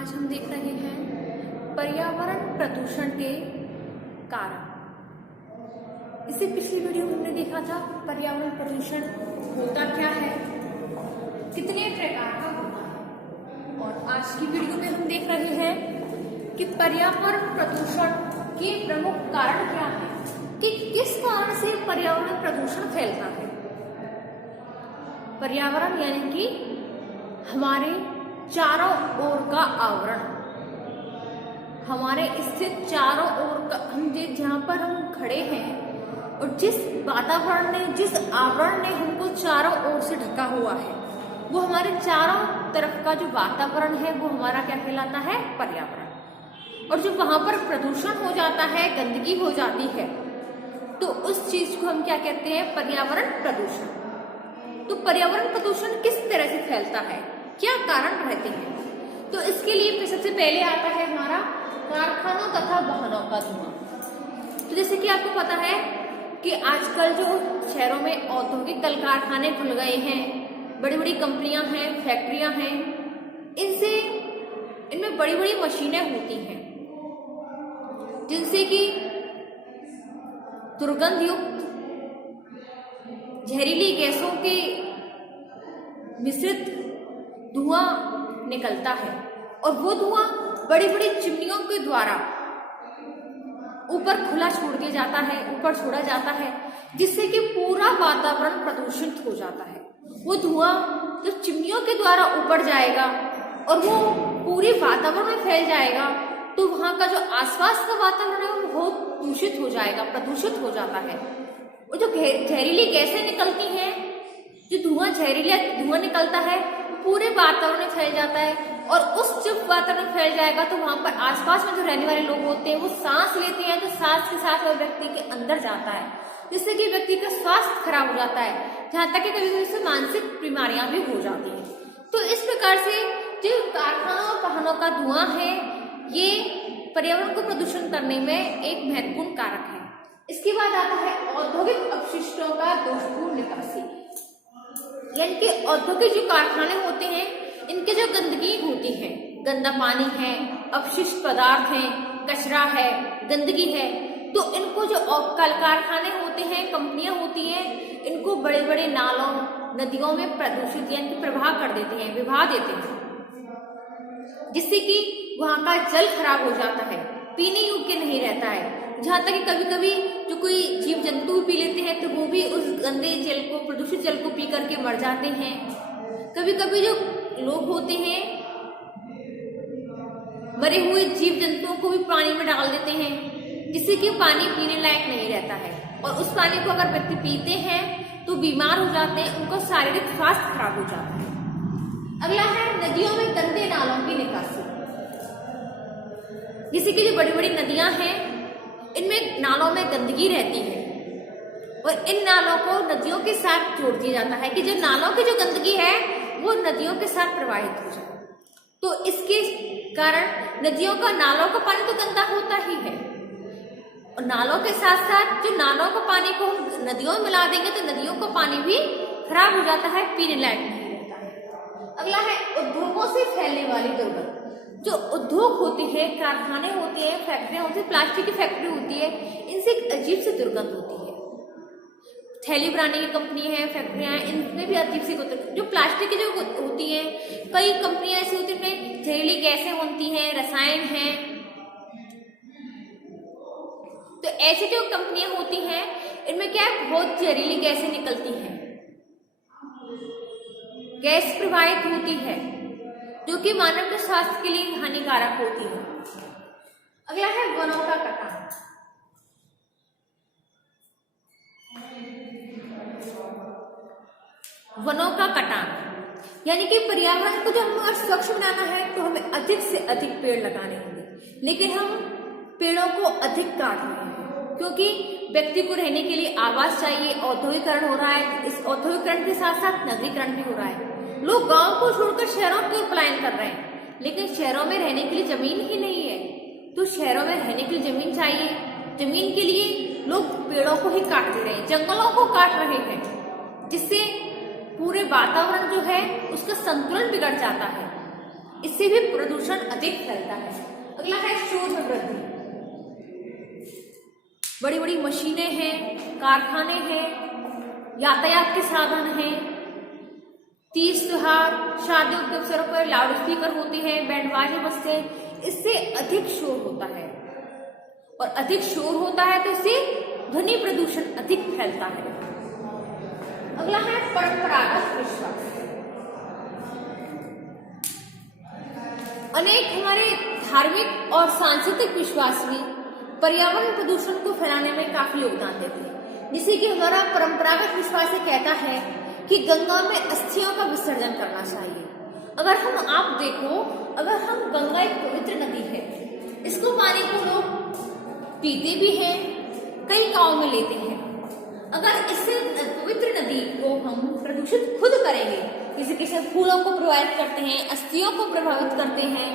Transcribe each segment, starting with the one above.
आज हम देख रहे हैं पर्यावरण प्रदूषण के कारण। इससे पिछली वीडियो में हमने देखा था पर्यावरण प्रदूषण होता क्या है, कितने प्रकार का होता है, और आज की वीडियो में हम देख रहे हैं कि पर्यावरण प्रदूषण के प्रमुख कारण क्या है, कि किस कारण से पर्यावरण प्रदूषण फैलता है। पर्यावरण यानी कि हमारे चारों ओर का आवरण, हमारे स्थित चारों ओर का, हम जहाँ पर हम खड़े हैं और जिस वातावरण ने, जिस आवरण ने हमको चारों ओर से ढका हुआ है, वो हमारे चारों तरफ का जो वातावरण है वो हमारा क्या कहलाता है, पर्यावरण। और जब वहां पर प्रदूषण हो जाता है, गंदगी हो जाती है, तो उस चीज को हम क्या कहते हैं, पर्यावरण प्रदूषण। तो पर्यावरण प्रदूषण किस तरह से फैलता है, क्या कारण रहते हैं, तो इसके लिए सबसे पहले आता है हमारा कारखानों तथा वाहनों का धुआं। तो जैसे कि आपको पता है कि आजकल जो शहरों में औद्योगिक कल कारखाने खुल गए हैं, बड़ी बड़ी कंपनियां हैं, फैक्ट्रियां हैं, इनमें बड़ी बड़ी मशीनें होती हैं जिनसे कि दुर्गंध युक्त जहरीली गैसों के मिश्रित धुआं निकलता है, और वो धुआं बड़ी बड़ी चिमनियों के द्वारा ऊपर खुला छोड़ दिया जाता है, ऊपर छोड़ा जाता है, जिससे कि पूरा वातावरण प्रदूषित हो जाता है। वो धुआं जब चिमनियों के द्वारा ऊपर जाएगा और वो पूरे वातावरण में फैल जाएगा, तो वहां का जो आसपास का वातावरण है वो बहुत दूषित हो जाएगा, प्रदूषित हो जाता है। और जो जहरीली गैसें निकलती हैं, जो जहरीला धुआं निकलता है, पूरे वातावरण में फैल जाता है, और उस जब वातावरण फैल जाएगा तो वहां पर आसपास में जो रहने वाले लोग होते हैं वो सांस लेते हैं, तो सांस के साथ वह व्यक्ति के अंदर जाता है, जिससे कि व्यक्ति का स्वास्थ्य खराब हो जाता है, जहां तक कि कभी कभी से मानसिक बीमारियां भी हो जाती हैं। तो इस प्रकार से जो कारखानों और वाहनों का धुआं है, ये पर्यावरण को प्रदूषण करने में एक महत्वपूर्ण कारक है। इसके बाद आता है औद्योगिक अपशिष्टों का दोषपूर्ण निकासी, यानी कि औद्योगिक जो कारखाने होते हैं, इनके जो गंदगी होती है, गंदा पानी है, अपशिष्ट पदार्थ है, कचरा है, गंदगी है, तो इनको जो कल कारखाने होते हैं, कंपनियां होती हैं, इनको बड़े बड़े नालों, नदियों में प्रदूषित यानी कि प्रवाह कर देते हैं, विवाह देते हैं, जिससे कि वहां का जल खराब हो जाता है, पीने योग्य नहीं रहता है। जहां तक कि कभी कभी जो कोई जीव जंतु भी पी लेते हैं तो वो भी उस गंदे जल को, प्रदूषित जल को पी करके मर जाते हैं। कभी कभी जो लोग होते हैं मरे हुए जीव जंतुओं को भी पानी में डाल देते हैं, जिससे कि पानी पीने लायक नहीं रहता है, और उस पानी को अगर व्यक्ति पीते हैं तो बीमार हो जाते हैं, उनका शारीरिक स्वास्थ्य खराब हो जाता है। अगला है नदियों में गंदे नालों की निकासी। जैसे कि जो बड़ी बड़ी नदियां हैं, इनमें नालों में गंदगी रहती है, और इन नालों को नदियों के साथ जोड़ दिया जाता है कि जो नालों की जो गंदगी है वो नदियों के साथ प्रवाहित हो जाए। तो इसके कारण नदियों का, नालों का पानी तो गंदा होता ही है, और नालों के साथ साथ जो नालों का पानी को हम नदियों में मिला देंगे तो नदियों का पानी भी खराब हो जाता है, पीने लायक नहीं रहता है। अगला है उद्योगों से फैलने वाली दुर्गंध। जो उद्योग होते हैं, कारखाने होते हैं, फैक्ट्रियां होती है, प्लास्टिक की फैक्ट्री होती है, इनसे एक अजीब सी दुर्गंध होती है। थैली बनाने की कंपनी है, फैक्ट्रियां हैं, इनमें भी अजीब सी जो प्लास्टिक की जो होती है, कई कंपनियां ऐसी होती है इनमें जहरीली गैसें होती हैं, रसायन हैं। तो ऐसी जो कंपनियां होती हैं, इनमें क्या है, बहुत जहरीली गैसें निकलती हैं, गैस प्रवाहित होती है, जो कि मानव के स्वास्थ्य के लिए हानिकारक होती है। अगला है वनों का कटान। वनों का कटान यानी कि पर्यावरण को जो हमें स्वच्छ बनाना है तो हमें अधिक से अधिक पेड़ लगाने होंगे, लेकिन हम पेड़ों को अधिक काट रहे हैं, क्योंकि व्यक्ति को रहने के लिए आवास चाहिए, औद्योगिकरण हो रहा है, इस औद्योगिकरण के साथ साथ नगरीकरण भी हो रहा है। लोग गांव को छोड़कर शहरों की ओर पलायन कर रहे हैं, लेकिन शहरों में रहने के लिए जमीन ही नहीं है, तो शहरों में रहने के लिए जमीन चाहिए। जमीन के लिए लोग पेड़ों को ही काट दे रहे हैं, जंगलों को काट रहे हैं, जिससे पूरे वातावरण जो है उसका संतुलन बिगड़ जाता है। इससे भी प्रदूषण अधिक फैलता है। अगला है शोर में वृद्धि। बड़ी बड़ी मशीनें हैं, कारखाने हैं, यातायात के साधन हैं, तीज त्योहार, शादियों के अवसरों पर लाउड स्पीकर होते हैं, बैंड बाजे बजते हैं, इससे अधिक शोर होता है और अधिक शोर होता है तो इससे ध्वनि प्रदूषण अधिक फैलता है। अगला है परंपरागत विश्वास। अनेक हमारे धार्मिक और सांस्कृतिक विश्वास भी पर्यावरण प्रदूषण को फैलाने में काफी योगदान देते हैं। जैसे कि हमारा परंपरागत विश्वास कहता है कि गंगा में अस्थियों का विसर्जन करना चाहिए। अगर आप देखो, अगर हम गंगा एक पवित्र नदी है, इसको पानी को लोग पीते भी हैं, कई गांव में लेते हैं। अगर इससे पवित्र नदी को हम प्रदूषित खुद करेंगे, किसी किसी फूलों को प्रभावित करते हैं, अस्थियों को प्रभावित करते हैं,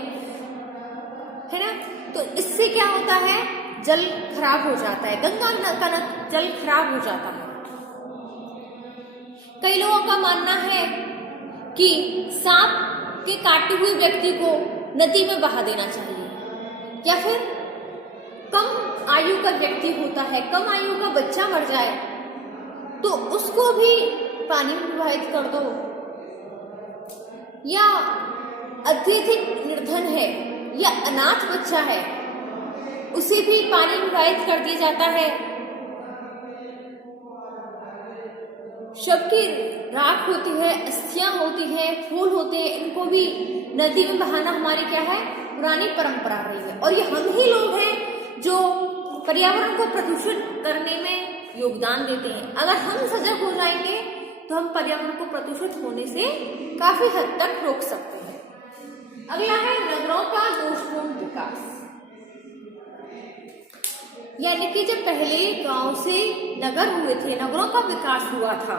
है ना, तो इससे क्या होता है, जल खराब हो जाता है, गंगा का जल खराब हो जाता है। कई लोगों का मानना है कि सांप के काटे हुए व्यक्ति को नदी में बहा देना चाहिए, या फिर कम आयु का व्यक्ति होता है, कम आयु का बच्चा मर जाए तो उसको भी पानी में प्रवाहित कर दो, या अत्यधिक निर्धन है या अनाथ बच्चा है उसे भी पानी में प्रवाहित कर दिया जाता है। शव की राख होती है, अस्थियां होती है, फूल होते हैं, इनको भी नदी में बहाना हमारी क्या है, पुरानी परंपरा रही है। और ये हम ही लोग हैं जो पर्यावरण को प्रदूषित करने में योगदान देते हैं। अगर हम सजग हो जाएंगे तो हम पर्यावरण को प्रदूषित होने से काफी हद तक रोक सकते हैं। अगला है नगरों का दोषपूर्ण विकास। यानी कि जब पहले गांव से नगर हुए थे, नगरों का विकास हुआ था,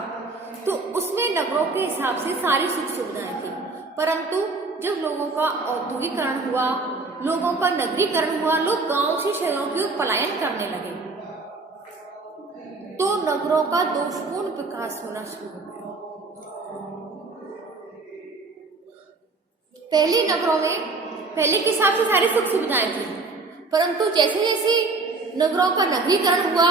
तो उसमें नगरों के हिसाब से सारी सुख सुविधाएं थी। परंतु जब लोगों का औद्योगिकरण हुआ, लोगों का नगरीकरण हुआ, लोग गांव से शहरों की ओर पलायन करने लगे, तो नगरों का दोषपूर्ण विकास होना शुरू हो गया। पहले नगरों में पहले के हिसाब से सारी सुख सुविधाएं थी, परंतु जैसे जैसे नगरों का नगरीकरण हुआ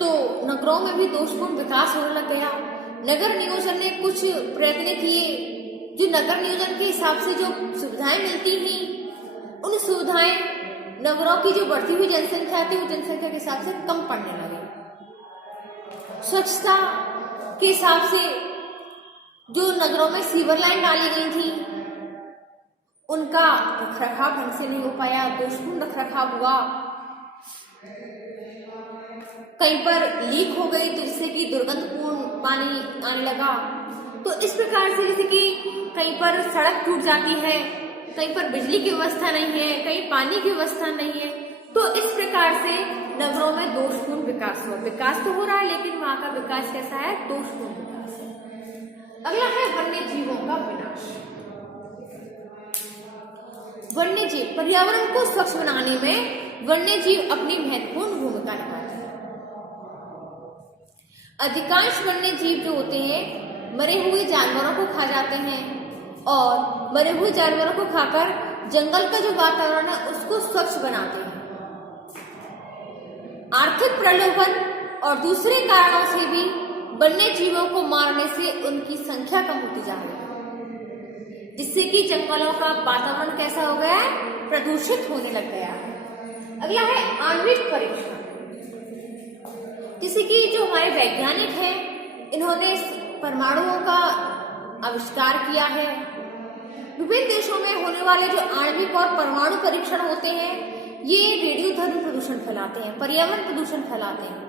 तो नगरों में भी दोषपूर्ण विकास होने लग गया। नगर नियोजन ने कुछ प्रयत्न किए, जो नगर नियोजन के हिसाब से जो सुविधाएं मिलती थी, उन सुविधाएं नगरों की जो बढ़ती हुई जनसंख्या थी, वो जनसंख्या के हिसाब से कम पड़ने लगे। स्वच्छता के हिसाब से जो नगरों में सीवर लाइन डाली गई थी, उनका रखरखाव ढंग से नहीं हो पाया, दोषपूर्ण रखरखाव हुआ, कहीं पर लीक हो गई तो जिससे कि दुर्गंधपूर्ण पानी आने लगा। तो इस प्रकार से जैसे कि कहीं पर सड़क टूट जाती है, कहीं पर बिजली की व्यवस्था नहीं है, कहीं पानी की व्यवस्था नहीं है, तो इस प्रकार से नगरों में दोषपूर्ण विकास हुआ। विकास तो हो रहा है लेकिन वहां का विकास कैसा है, दोषपूर्ण विकास है। अगला है वन्य जीवों का विनाश। वन्य जीव, पर्यावरण को स्वच्छ बनाने में वन्य जीव अपनी महत्वपूर्ण भूमिका निभाते हैं। अधिकांश वन्य जीव जो होते हैं मरे हुए जानवरों को खा जाते हैं और मरे हुए जानवरों को खाकर जंगल का जो वातावरण है उसको स्वच्छ बनाते हैं। आर्थिक प्रलोभन और दूसरे कारणों से भी वन्य जीवों को मारने से उनकी संख्या कम होती जा रही है, जिससे कि जंगलों का वातावरण कैसा हो गया है, प्रदूषित होने लग गया है। अगला है आणविक परीक्षण। जैसे कि जो हमारे वैज्ञानिक हैं, इन्होंने परमाणुओं का आविष्कार किया है। विभिन्न देशों में होने वाले जो आणविक और परमाणु परीक्षण होते हैं, ये रेडियोधर्मी प्रदूषण फैलाते हैं, पर्यावरण प्रदूषण फैलाते हैं।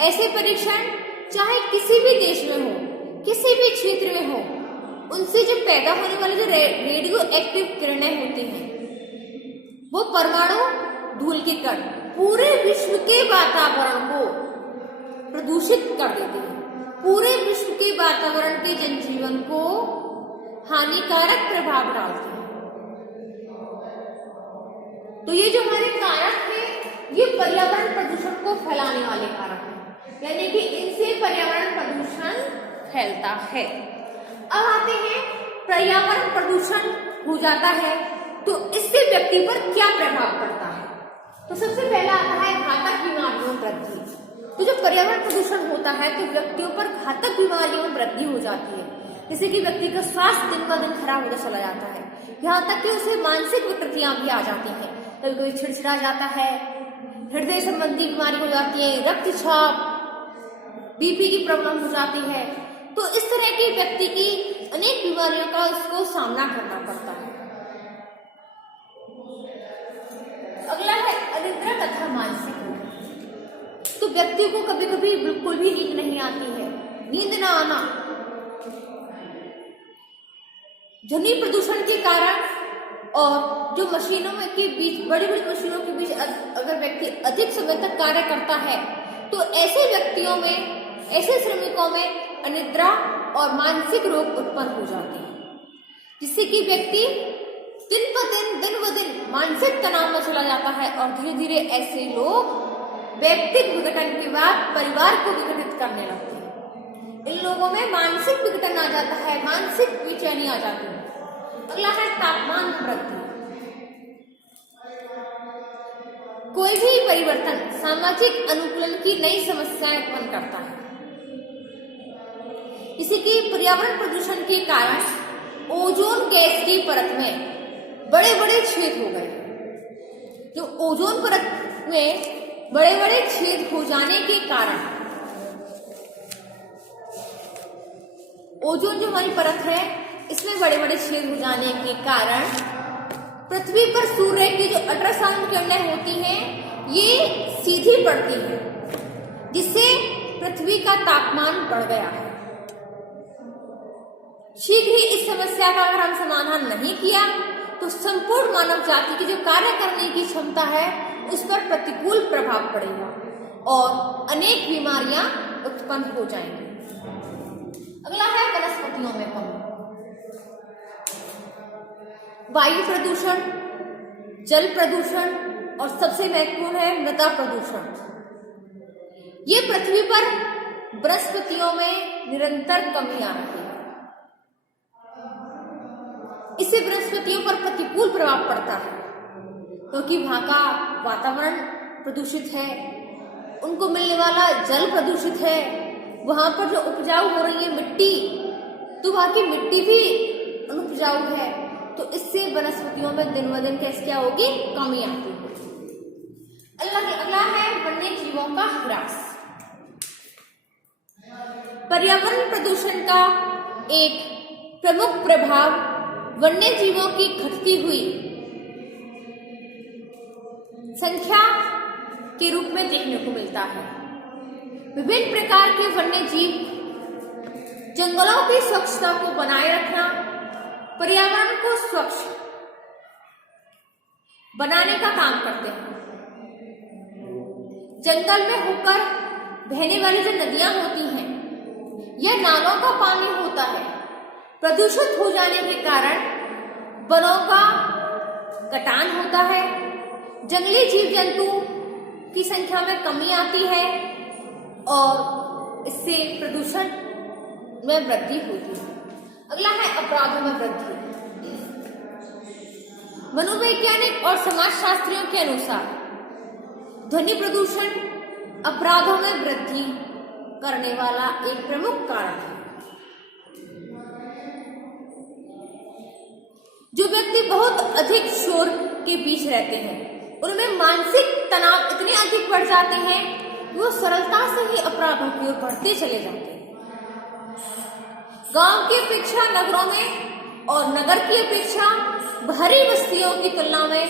ऐसे परीक्षण चाहे किसी भी देश में हो, किसी भी क्षेत्र में हो, उनसे जो पैदा होने वाले जो रेडियो एक्टिव किरणें होती हैं, वो परमाणु धूल के कण पूरे विश्व के वातावरण को प्रदूषित कर देते हैं, पूरे विश्व के वातावरण के जनजीवन को हानिकारक प्रभाव डालते हैं। तो ये जो हमारे कारक हैं, ये पर्यावरण प्रदूषण को फैलाने वाले कारक हैं, यानी कि इनसे पर्यावरण प्रदूषण फैलता है। अब आते हैं पर्यावरण प्रदूषण हो जाता है तो इससे व्यक्ति पर क्या प्रभाव पड़ता है। तो सबसे पहला आता है घातक बीमारियों में वृद्धि। तो जब पर्यावरण प्रदूषण होता है तो व्यक्तियों पर घातक बीमारियों में वृद्धि हो जाती है, जैसे कि व्यक्ति का स्वास्थ्य दिन ब दिन खराब होता चला जाता है, यहाँ तक कि उसे मानसिक विकृतियां भी आ जाती हैं। कभी कभी चिड़चिड़ा जाता है, हृदय संबंधी बीमारी हो जाती है, रक्तचाप, बीपी की प्रॉब्लम हो जाती है। तो इस तरह के व्यक्ति की अनेक बीमारियों का उसको सामना करना पड़ता है। अगला है अनिद्रा तथा मानसिक रोग। तो व्यक्ति को कभी कभी बिल्कुल भी नींद नहीं आती है। नींद ना आना ध्वनि प्रदूषण के कारण और जो मशीनों में के बीच बड़ी बड़ी मशीनों के बीच अगर व्यक्ति अधिक समय तक कार्य करता है तो ऐसे व्यक्तियों में, ऐसे श्रमिकों में अनिद्रा और मानसिक रोग उत्पन्न हो जाते हैं, जिससे कि व्यक्ति दिन ब दिन मानसिक तनाव में चला जाता है और धीरे धीरे ऐसे लोग व्यक्तिगत विघटन के बाद परिवार को विघटित करने लगते हैं। इन लोगों में मानसिक विघटन आ जाता है, मानसिक बेचैनी आ जाती है। अगला है तापमान वृद्धि। कोई भी परिवर्तन सामाजिक अनुकूलन की नई समस्याएं उत्पन्न करता है, इसी की पर्यावरण प्रदूषण के कारण ओजोन गैस की परत में बड़े बड़े छेद हो गए। जो ओजोन परत में बड़े बड़े छेद हो जाने के कारण, ओजोन जो हमारी परत है इसमें बड़े बड़े छेद हो जाने के कारण पृथ्वी पर सूर्य की जो अल्ट्रासाउंड किरणें होती हैं ये सीधी पड़ती है, जिससे पृथ्वी का तापमान बढ़ गया है। शीघ्र ही इस समस्या का अगर हम समाधान नहीं किया तो संपूर्ण मानव जाति की जो कार्य करने की क्षमता है उस पर प्रतिकूल प्रभाव पड़ेगा और अनेक बीमारियां उत्पन्न हो जाएंगी। अगला है वनस्पतियों में कमी। वायु प्रदूषण, जल प्रदूषण और सबसे महत्वपूर्ण है मृदा प्रदूषण। ये पृथ्वी पर वनस्पतियों में निरंतर कमी आ रही है। इससे वनस्पतियों पर प्रतिकूल प्रभाव पड़ता है क्योंकि वहां का वातावरण प्रदूषित है, उनको मिलने वाला जल प्रदूषित है, वहां पर जो उपजाऊ हो रही है मिट्टी, तो वहां की मिट्टी भी अनुपजाऊ है। तो इससे वनस्पतियों में दिन ब दिन कैसे क्या होगी, कमी आती है। अगला है वन्य जीवों का ह्रास। पर्यावरण प्रदूषण का एक प्रमुख प्रभाव वन्य जीवों की घटती हुई संख्या के रूप में देखने को मिलता है। विभिन्न प्रकार के वन्य जीव जंगलों की स्वच्छता को बनाए रखना, पर्यावरण को स्वच्छ बनाने का काम करते हैं। जंगल में होकर बहने वाली जो नदियां होती हैं, यह नालों का पानी होता है। प्रदूषित हो जाने के कारण वनों का कटान होता है, जंगली जीव जंतु की संख्या में कमी आती है और इससे प्रदूषण में वृद्धि होती है। अगला है अपराधों में वृद्धि। मनोवैज्ञानिक और समाजशास्त्रियों के अनुसार ध्वनि प्रदूषण अपराधों में वृद्धि करने वाला एक प्रमुख कारण है। जो व्यक्ति बहुत अधिक शोर के बीच रहते हैं उनमें मानसिक तनाव इतने अधिक बढ़ जाते हैं वो सरलता से ही अपराधों की ओर बढ़ते चले जाते हैं। गांव की अपेक्षा नगरों में और नगर की अपेक्षा बाहरी बस्तियों की तुलना में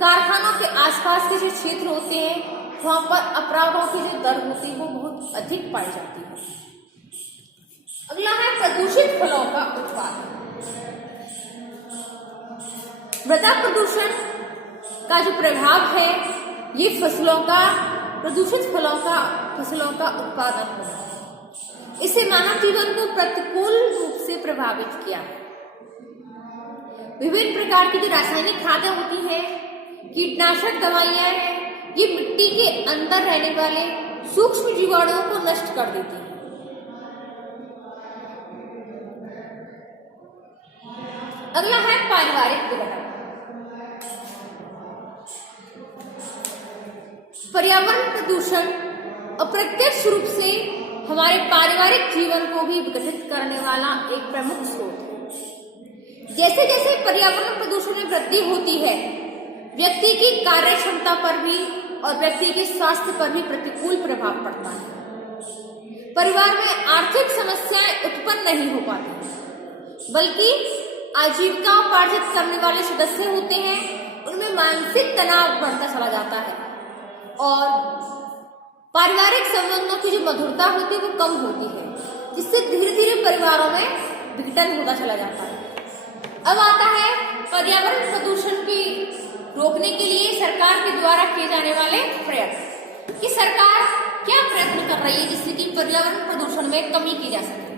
कारखानों के आसपास के जो क्षेत्र होते हैं वहां पर अपराधों की जो दर होती है वो बहुत अधिक पाई जाती है। अगला है प्रदूषित फलों का उत्पादन। मृदा प्रदूषण का जो प्रभाव है ये प्रदूषित फसलों का उत्पादन होता है। इससे मानव जीवन को प्रतिकूल रूप से प्रभावित किया। विभिन्न प्रकार की जो रासायनिक खादें होती हैं, कीटनाशक दवाइयां हैं, ये मिट्टी के अंदर रहने वाले सूक्ष्म जीवाणुओं को नष्ट कर देती हैं। अगला है पारिवारिक विघटन। पर्यावरण प्रदूषण अप्रत्यक्ष रूप से हमारे पारिवारिक जीवन को भी विघटित करने वाला एक प्रमुख स्रोत है। जैसे जैसे पर्यावरण प्रदूषण में वृद्धि होती है, व्यक्ति की कार्य क्षमता पर भी और व्यक्ति के स्वास्थ्य पर भी प्रतिकूल प्रभाव पड़ता है। परिवार में आर्थिक समस्याएं उत्पन्न नहीं हो पाती, बल्कि आजीविका उपार्जित करने वाले सदस्य होते हैं, उनमें मानसिक तनाव बढ़ता चला जाता है और पारिवारिक संबंधों की जो मधुरता होती है वो कम होती है, जिससे धीरे धीरे परिवारों में विघटन होता चला जाता है। अब आता है पर्यावरण प्रदूषण की रोकने के लिए सरकार के द्वारा किए जाने वाले प्रयत्न कि सरकार क्या प्रयत्न कर रही है जिससे कि पर्यावरण प्रदूषण में कमी की जा सके।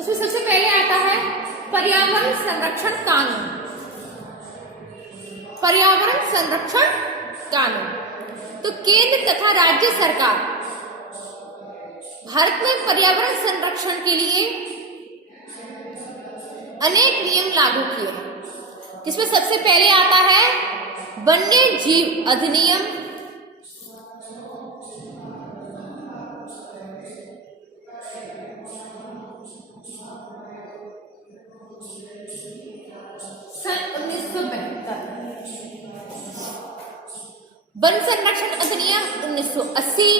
उसमें सबसे पहले आता है पर्यावरण संरक्षण कानून। पर्यावरण संरक्षण कानून तो केंद्र तथा राज्य सरकार भारत में पर्यावरण संरक्षण के लिए अनेक नियम लागू किए हैं, जिसमें सबसे पहले आता है वन्य जीव अधिनियम, सन 1972, वन संरक्षण अधिनियम 1980,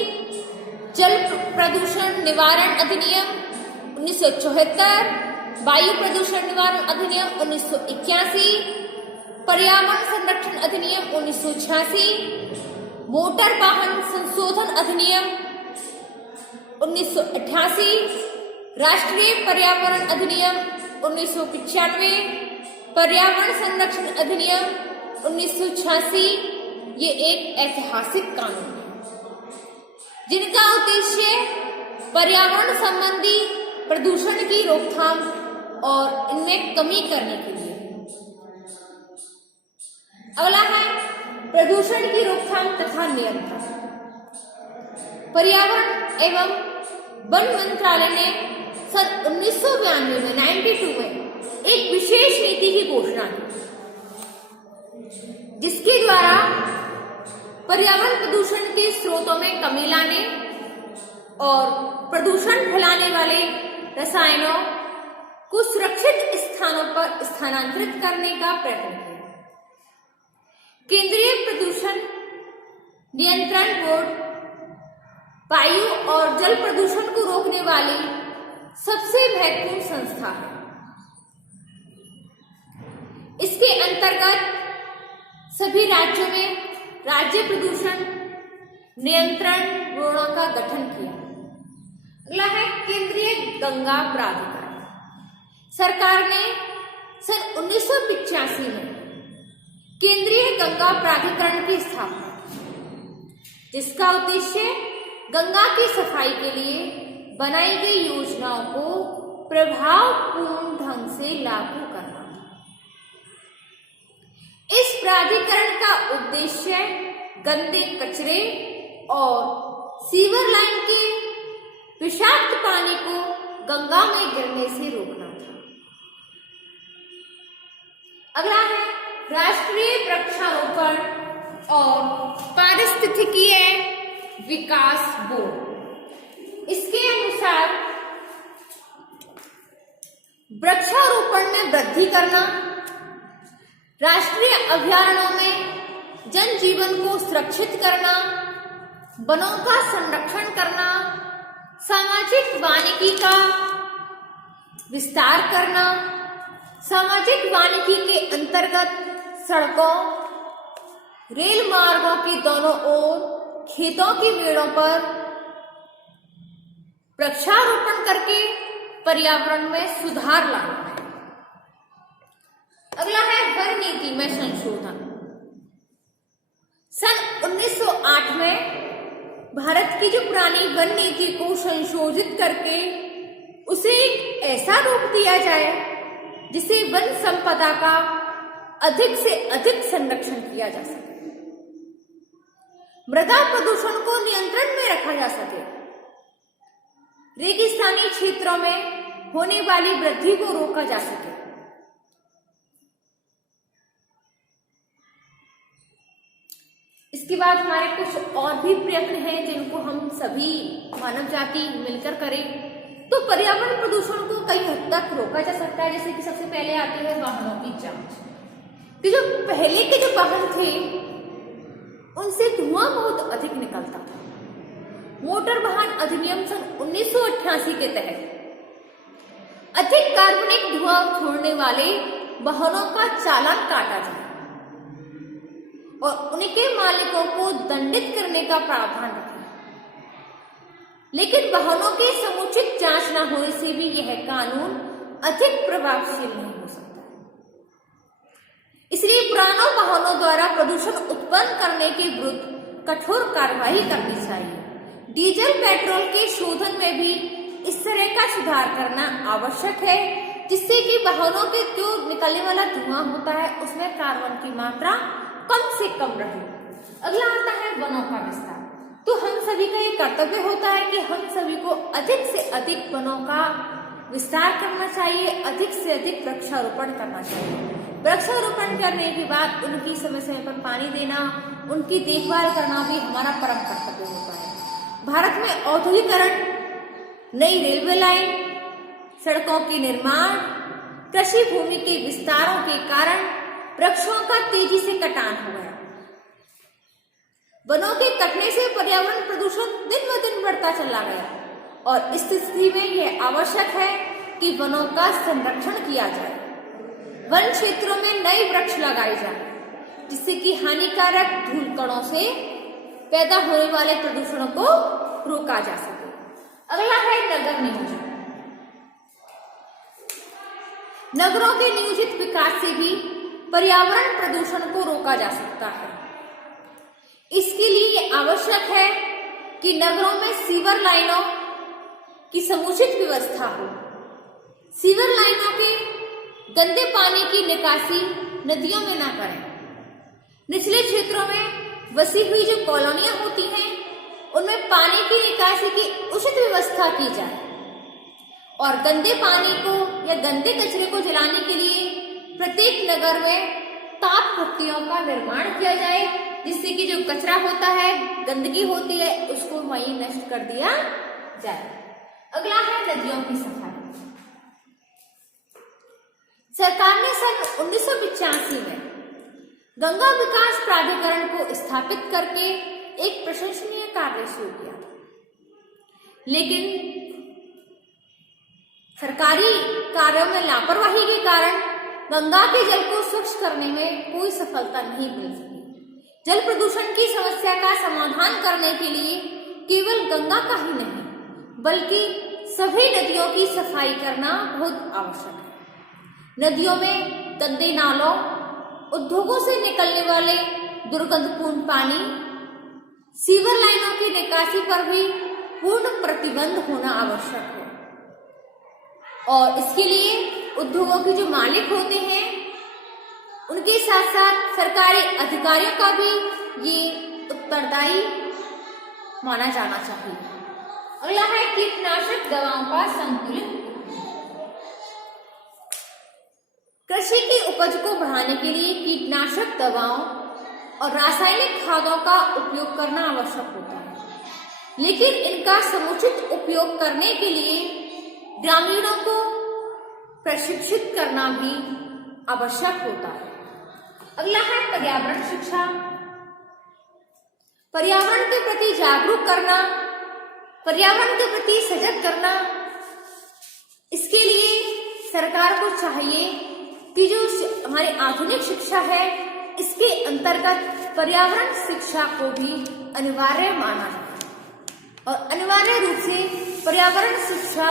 जल प्रदूषण निवारण अधिनियम 1974, वायु प्रदूषण निवारण अधिनियम 1981, पर्यावरण संरक्षण अधिनियम 1986, मोटर वाहन संशोधन अधिनियम 1988, राष्ट्रीय पर्यावरण अधिनियम 1995, पर्यावरण संरक्षण अधिनियम 1986। ये एक ऐतिहासिक कानून है जिनका उद्देश्य पर्यावरण संबंधी प्रदूषण की रोकथाम और इनमें कमी करने के लिए। अगला है प्रदूषण की रोकथाम तथा नियंत्रण। पर्यावरण एवं वन मंत्रालय ने सन 1992 में 92 में एक विशेष नीति की घोषणा की, जिसके द्वारा पर्यावरण प्रदूषण के स्रोतों में कमी लाने और प्रदूषण फैलाने वाले रसायनों को सुरक्षित स्थानों पर स्थानांतरित करने का प्रयत्न किया। केंद्रीय प्रदूषण नियंत्रण बोर्ड वायु और जल प्रदूषण को रोकने वाली सबसे महत्वपूर्ण संस्था है। इसके अंतर्गत सभी राज्यों में राज्य प्रदूषण नियंत्रण बोर्डों का गठन किया। अगला है केंद्रीय गंगा प्राधिकरण। सरकार ने सन 1985 में केंद्रीय गंगा प्राधिकरण की स्थापना की, जिसका उद्देश्य गंगा की सफाई के लिए बनाई गई योजनाओं को प्रभावपूर्ण ढंग से लागू करना था। इस प्राधिकरण का उद्देश्य गंदे कचरे और सीवर लाइन के विषाक्त पानी को गंगा में गिरने से रोकना था। अगला है राष्ट्रीय वृक्षारोपण और पारिस्थितिकीय विकास बोर्ड। इसके अनुसार वृक्षारोपण में वृद्धि करना, राष्ट्रीय अभयारण्यों में जनजीवन को सुरक्षित करना, वनों का संरक्षण करना, सामाजिक वानिकी का विस्तार करना, सामाजिक वानिकी के अंतर्गत सड़कों, रेल मार्गों के दोनों ओर खेतों की मेड़ों पर वृक्षारोपण करके पर्यावरण में सुधार लाना है। अगला है वन नीति में संशोधन। सन 1908 में भारत की जो पुरानी वन नीति को संशोधित करके उसे एक ऐसा रूप दिया जाए जिससे वन संपदा का अधिक से अधिक संरक्षण किया जा सके। मृदा प्रदूषण को नियंत्रण में रखा जा सके, रेगिस्तानी क्षेत्रों में होने वाली वृद्धि को रोका जा सके। इसके बाद हमारे कुछ और भी प्रयत्न हैं जिनको हम सभी मानव जाति मिलकर करें तो पर्यावरण प्रदूषण को कई हद तक रोका जा सकता है। जैसे कि सबसे पहले आती है वाहनों की जांच। कि जो पहले के जो वाहन थे उनसे धुआं बहुत अधिक निकलता था। मोटर वाहन अधिनियम सन 1988 के तहत अधिक कार्बनिक धुआं छोड़ने वाले वाहनों का चालान काटा जाए और उनके मालिकों को दंडित करने का प्रावधान रखें। लेकिन वाहनों की समुचित जांच न होने से भी यह कानून अधिक प्रभावशील नहीं हो सकता। इसलिए पुरानों वाहनों द्वारा प्रदूषण उत्पन्न करने के विरुद्ध कठोर कार्रवाई करनी चाहिए। डीजल पेट्रोल के शोधन में भी इस तरह का सुधार करना आवश्यक है जिससे कि वाहनों के जो निकलने वाला धुआं होता है उसमें कार्बन की मात्रा कम से कम रहे। अगला आता है वनों का विस्तार। तो हम सभी का ये कर्तव्य होता है कि हम सभी को अधिक से अधिक वनों का विस्तार करना चाहिए, अधिक से अधिक वृक्षारोपण करना चाहिए। वृक्षारोपण करने के बाद उनकी समय समय पर पानी देना, उनकी देखभाल करना भी हमारा परम कर्तव्य होता है। भारत में औद्योगिकरण, नई रेलवे लाइन, सड़कों के निर्माण, कृषि भूमि के विस्तारों के कारण वृक्षों का तेजी से कटान हो गया। वनों के कटने से पर्यावरण प्रदूषण दिन ब दिन बढ़ता चला गया और इस स्थिति में यह आवश्यक है कि वनों का संरक्षण किया जाए। वन क्षेत्रों में नए वृक्ष लगाए जाए जिससे कि हानिकारक धूल कणों से पैदा होने वाले प्रदूषणों को रोका जा सके। अगला है नगर नियोजन। नगरों के नियोजित विकास से भी पर्यावरण प्रदूषण को रोका जा सकता है। इसके लिए आवश्यक है कि नगरों में सीवर लाइनों की समुचित व्यवस्था हो। सीवर लाइनों के गंदे पानी की निकासी नदियों में ना करें। निचले क्षेत्रों में बसी हुई जो कॉलोनियां होती हैं उनमें पानी की निकासी की उचित व्यवस्था की जाए और गंदे पानी को या गंदे कचरे को जलाने के लिए प्रत्येक नगर में ताप भट्टियों का निर्माण किया जाए जिससे कि जो कचरा होता है, गंदगी होती है, उसको वहीं नष्ट कर दिया जाए। अगला है नदियों की सफाई। सरकार ने सन 1985 में गंगा विकास प्राधिकरण को स्थापित करके एक प्रशंसनीय कार्य शुरू किया, लेकिन सरकारी कार्यों में लापरवाही के कारण गंगा के जल को स्वच्छ करने में कोई सफलता नहीं मिल सकी। जल प्रदूषण की समस्या का समाधान करने के लिए केवल गंगा का ही नहीं बल्कि सभी नदियों की सफाई करना बहुत आवश्यक है। नदियों में गंदे नालों, उद्योगों से निकलने वाले दुर्गंधपूर्ण पानी, सीवर लाइनों की निकासी पर भी पूर्ण प्रतिबंध होना आवश्यक है और इसके लिए उद्योगों के जो मालिक होते हैं उनके साथ साथ सरकारी अधिकारियों का भी ये उत्तरदायी माना जाना चाहिए। अगला है कीटनाशक दवाओं का संतुलित। कृषि की उपज को बढ़ाने के लिए कीटनाशक दवाओं और रासायनिक खादों का उपयोग करना आवश्यक होता है, लेकिन इनका समुचित उपयोग करने के लिए ग्रामीणों को प्रशिक्षित करना भी आवश्यक होता है। अगला है पर्यावरण शिक्षा। पर्यावरण के प्रति जागरूक करना, पर्यावरण के प्रति सजग करना, इसके लिए सरकार को चाहिए कि जो हमारी आधुनिक शिक्षा है इसके अंतर्गत पर्यावरण शिक्षा को भी अनिवार्य माना जाए और अनिवार्य रूप से पर्यावरण शिक्षा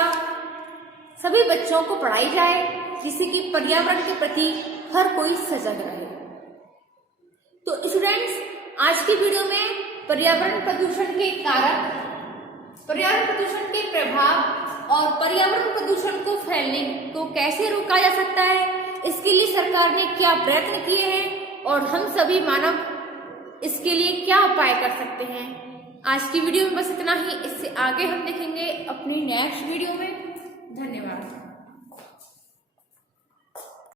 सभी बच्चों को पढ़ाई जाए जिससे कि पर्यावरण के प्रति हर कोई सजग रहे। तो स्टूडेंट्स, आज की वीडियो में पर्यावरण प्रदूषण के कारण, पर्यावरण प्रदूषण के प्रभाव और पर्यावरण प्रदूषण को फैलने को कैसे रोका जा सकता है, इसके लिए सरकार ने क्या प्रयत्न किए हैं और हम सभी मानव इसके लिए क्या उपाय कर सकते हैं। आज की वीडियो में बस इतना ही। इससे आगे हम देखेंगे अपनी नेक्स्ट वीडियो में। धन्यवाद।